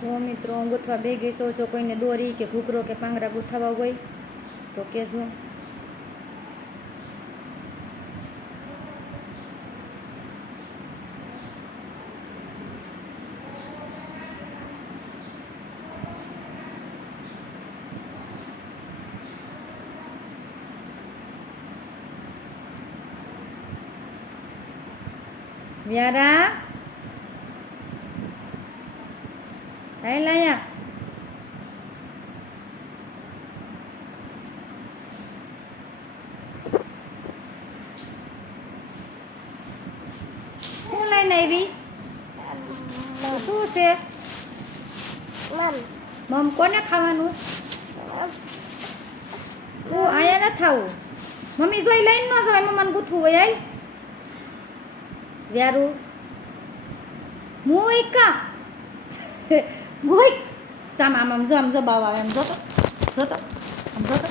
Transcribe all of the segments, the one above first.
જો મિત્રો હું ગૂંથવા બે ગઈ છો. જો કોઈને દોરી કે ઘૂઘરો કે પાંગરા ગૂંથવા હોય તો કહેજો. વ્યારા હાલ અહીંયા શું લઈને આવી? શું છે મમ? કોને ખાવાનું? તું અહીંયા ન થાવું. મમ્મી જોઈ લઈને ન જવાય. મમ્માને ગૂંથવું હોય. હાલ વ્યારું મોય કા મોય સામ આમ જો આમ જો બાવ આવે આમ જોતો આમ જોતો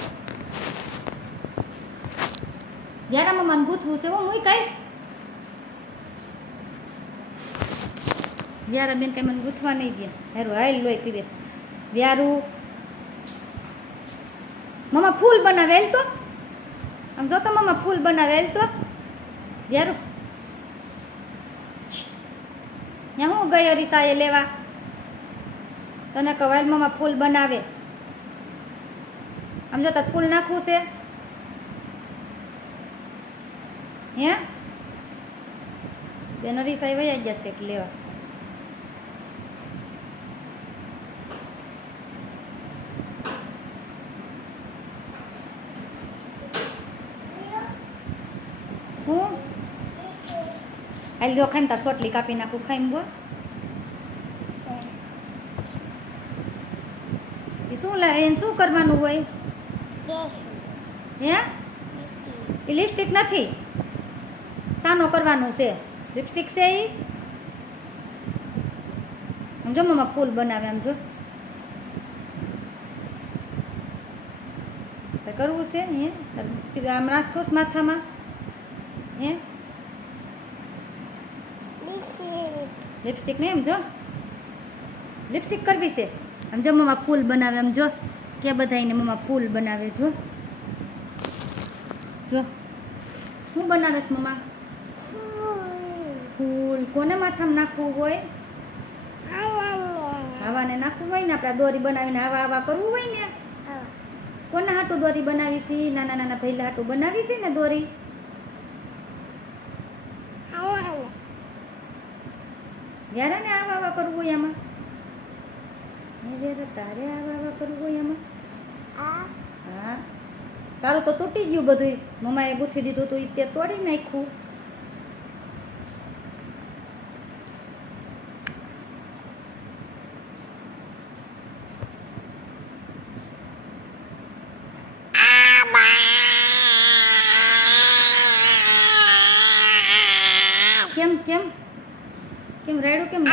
વ્યારા મમ્માને ગૂંથવું છે. હું કઈ વ્યારા બેન કઈ મને ગૂંથવા નહીં દે. હારું હાલ લોહી પીવેશ. વ્યારું મમ્મા ફૂલ બનાવેલ તો આમ જોતો મમ્મા ફૂલ બનાવેલ તો વ્યારું ત્યાં હું ગયો રીસાએ લેવા. તને કવાયલ મમ્મા ફૂલ બનાવે. આમ જો તાર ફૂલ નાખવું છે હે બેન? રીસાએ વયા ગયા છે લેવા. હું હાલ જો ખાઈને તાર સોટલી કાપી નાખું. ખાઈને બોલ શું લે એને શું કરવાનું હોય હે? એ લિપસ્ટિક નથી, સાનો કરવાનું છે. લિપસ્ટિક છે એ. આમ જો મમ્મા ફૂલ બનાવે. આમ જો કરવું છે હે? આમ રાખો માથામાં હે? લિપસ્ટિક નહીં. આમ જો લિપસ્ટિક કરવી છે. આમ જો મમ્મા ફૂલ બનાવે. આમ જો કે બધાને મમ્મા ફૂલ બનાવે. જો જો હું બનાવેશ મમ્મા? ફૂલ કોને માથામાં નાખવું હોય? હવાને નાખવું હોય ને. આપણે દોરી બનાવીને હવા કરવું હોય ને. કોના હાટું દોરી બનાવી છે? નાના નાના પહેલા હાટું બનાવી છે ને દોરી. વ્યારા ને આવા કરવું હોય આમાં. વ્યારા તારે આવા કરવું હોય આમાં. હા તારું તો તૂટી ગયું બધું. મમ્માએ ગૂંથી દીધું તું તે તોડી નાખ્યું. કેમ કેમ કેમ રાયડું કેમ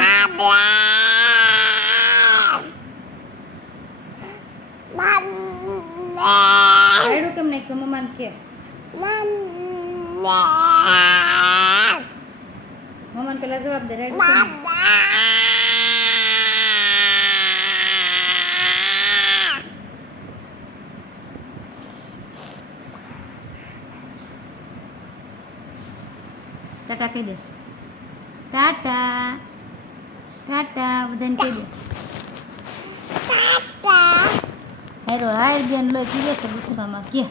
રાયડું કેમ નાખશો? મમ્માને કે મમ્માને પેલા જવાબ દે. રાયડું ટાટા કહી દે. ટાટા ટાટા બધાને કહી દે. હેરો હાય બેન લો પીવે છે ગૂંથવામાં. કે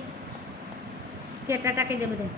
ટાટા કહી દે બધા.